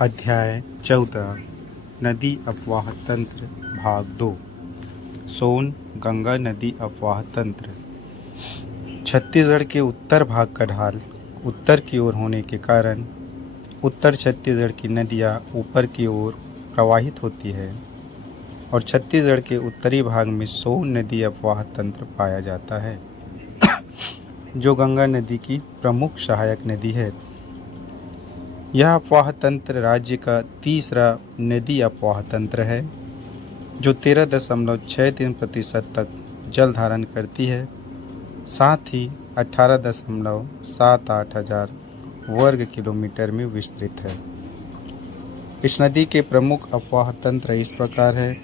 अध्याय 14 नदी अफवाह तंत्र भाग 2 सोन गंगा नदी अफवाह तंत्र। छत्तीसगढ़ के उत्तर भाग का ढाल उत्तर की ओर होने के कारण उत्तर छत्तीसगढ़ की नदियाँ ऊपर की ओर प्रवाहित होती है और छत्तीसगढ़ के उत्तरी भाग में सोन नदी अफवाह तंत्र पाया जाता है जो गंगा नदी की प्रमुख सहायक नदी है। यह अफवाह तंत्र राज्य का तीसरा नदी अफवाह तंत्र है जो 13.63% तक जल धारण करती है। साथ ही 18.78 हजार वर्ग किलोमीटर में विस्तृत है। इस नदी के प्रमुख अफवाह तंत्र इस प्रकार है।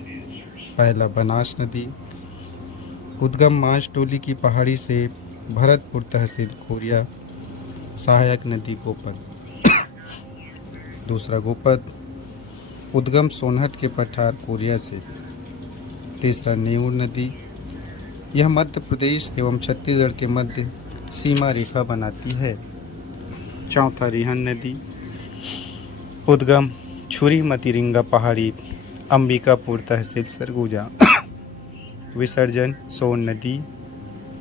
पहला, बनास नदी उद्गम मांसटोली की पहाड़ी से भरतपुर तहसील कोरिया सहायक नदी गोपद। दूसरा, गोपद उद्गम सोनहट के पठार कोरिया से। तीसरा, नेऊर नदी यह मध्य प्रदेश एवं छत्तीसगढ़ के मध्य सीमा रेखा बनाती है। चौथा, रिहन नदी उद्गम छुरी मतिरिंगा पहाड़ी अंबिकापुर तहसील सरगुजा। विसर्जन सोन नदी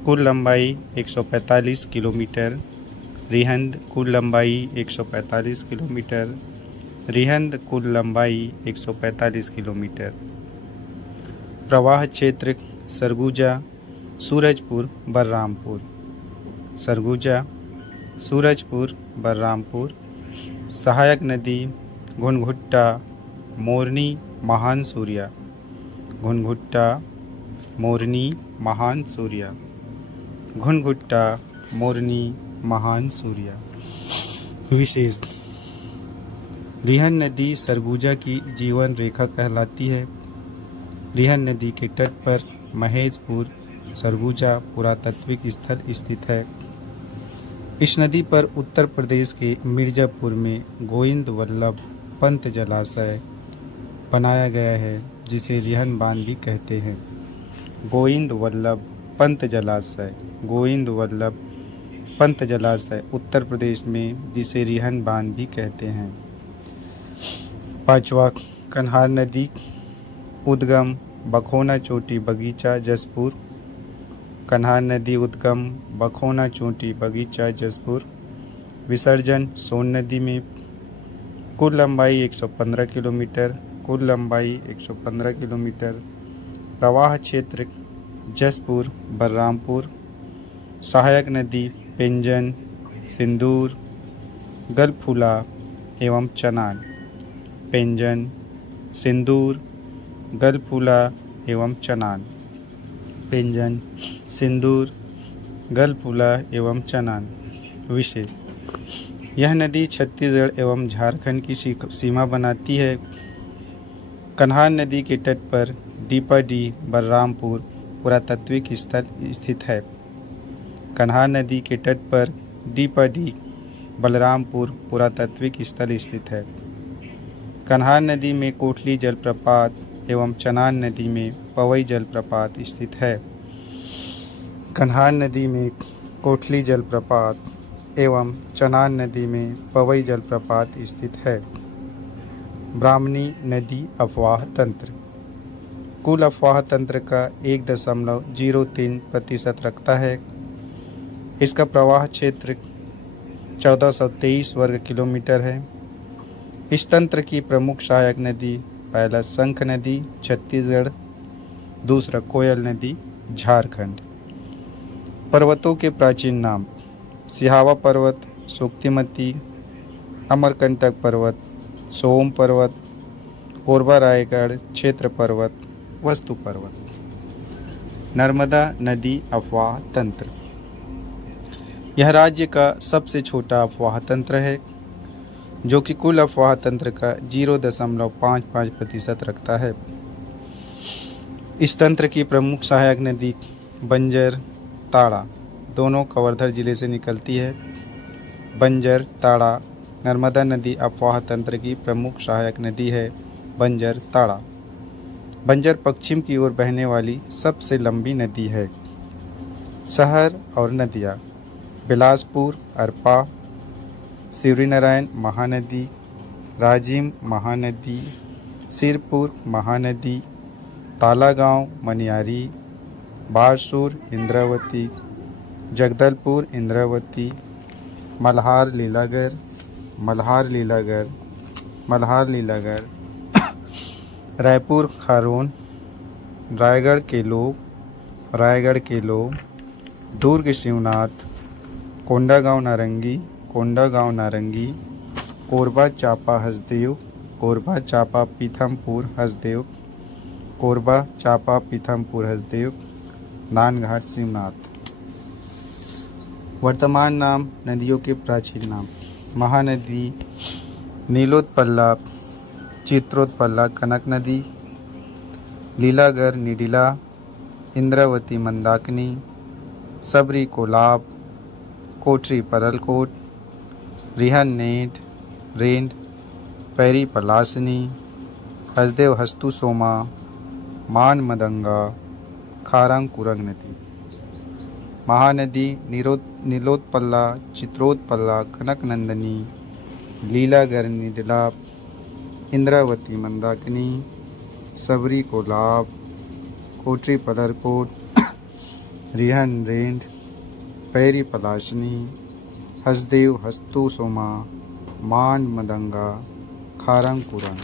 कुल लंबाई 145 किलोमीटर। रिहंद कुल लंबाई 145 किलोमीटर। रिहंद कुल लंबाई 145 किलोमीटर। प्रवाह क्षेत्र सरगुजा सूरजपुर बलरामपुर। सरगुजा सूरजपुर बलरामपुर। सहायक नदी घुनघुट्टा मोरनी महान सूर्या। घुनघुट्टा मोरनी महान सूर्या। घुनघुट्टा मोरनी महान सूर्या। विशेष रिहन नदी सरगुजा की जीवन रेखा कहलाती है। रिहन नदी के तट पर महेशपुर सरगुजा पुरातात्विक स्थल स्थित है। इस नदी पर उत्तर प्रदेश के मिर्जापुर में गोविंद वल्लभ पंत जलाशय बनाया गया है जिसे रिहन बांध भी कहते हैं। गोविंद वल्लभ पंत जलाशय गोविंद वल्लभ पंत जलाशय उत्तर प्रदेश में जिसे रिहन बांध भी कहते हैं। पांचवा, कन्हार नदी उद्गम बखोना चोटी बगीचा जसपुर। कन्हार नदी उद्गम बखोना चोटी बगीचा जसपुर। विसर्जन सोन नदी में कुल लंबाई 115 किलोमीटर। कुल लंबाई 115 किलोमीटर। प्रवाह क्षेत्र जसपुर बलरामपुर। सहायक नदी पेंजन सिंदूर गलफूला एवं चनान। पेंजन सिंदूर गलफूला एवं चनान। पेंजन सिंदूर गलफूला एवं चनान। विशेष यह नदी छत्तीसगढ़ एवं झारखंड की सीमा बनाती है। कन्हार नदी के तट पर डीपाडी बलरामपुर पुरातात्विक स्थल स्थित है। कन्हार नदी के तट पर डीपाडी बलरामपुर पुरातात्विक स्थल स्थित है। कन्हार नदी में कोटली जलप्रपात एवं चनान नदी में पवई जलप्रपात स्थित है। कन्हार नदी में कोटली जलप्रपात एवं चनान नदी में पवई जलप्रपात स्थित है। ब्राह्मणी नदी अफवाह तंत्र कुल अफवाह तंत्र का 1.03% रखता है। इसका प्रवाह क्षेत्र 1423 वर्ग किलोमीटर है। इस तंत्र की प्रमुख सहायक नदी पहला शंख नदी छत्तीसगढ़। दूसरा कोयल नदी झारखंड। पर्वतों के प्राचीन नाम सिहावा पर्वत सुक्तिमती अमरकंटक पर्वत सोम पर्वत कोरबा रायगढ़ क्षेत्र पर्वत वस्तु पर्वत। नर्मदा नदी अफवाह तंत्र यह राज्य का सबसे छोटा अफवाह तंत्र है जो कि कुल अफवाह तंत्र का 0.55% रखता है। इस तंत्र की प्रमुख सहायक नदी बंजर ताड़ा दोनों कवर्धा जिले से निकलती है। बंजर ताड़ा नर्मदा नदी अफवाह तंत्र की प्रमुख सहायक नदी है। बंजर ताड़ा बंजर पश्चिम की ओर बहने वाली सबसे लंबी नदी है। शहर और नदियाँ बिलासपुर अरपा शिवरीनारायण महानदी राजिम महानदी, सिरपुर महानदी, तालागांव मनियारी, बारसूर इंद्रावती, जगदलपुर इंद्रावती, मल्हार लीलागर, मल्हार लीलागर, मल्हार लीलागर, रायपुर खारोन, रायगढ़ केलो, रायगढ़ केलो, दुर्ग शिवनाथ, कोंडागांव नारंगी, कोंडागांव नारंगी, कोरबा चापा हसदेव, कोरबा चापा पीथमपुर हसदेव, कोरबा चापा पीथमपुर हसदेव, नानघाट शिवनाथ। वर्तमान नाम नदियों के प्राचीन नाम। महानदी नीलोत्पला, चित्रोत्पला कनक नदी, लीलागर निडिला, इंद्रावती मंदाकिनी, सबरी कोलाब, कोटरी परलकोट, रिहन नेट रेंड, पैरी पलासनी, हसदेव हस्तु सोमा, मान मदंगा, खारंग कुरंग नदी। महानदी नीलोत्पला, चित्रोत्पला, कनक नंदनी, लीलागर निडिला, इंद्रावती मंदाकिनी, सबरी कोलाब, कोटरी पलरकोट, रिहन रेंड, पैरी पलाशनी, हसदेव हस्तु सोमा, मान मदंगा, खारंग कुरंग।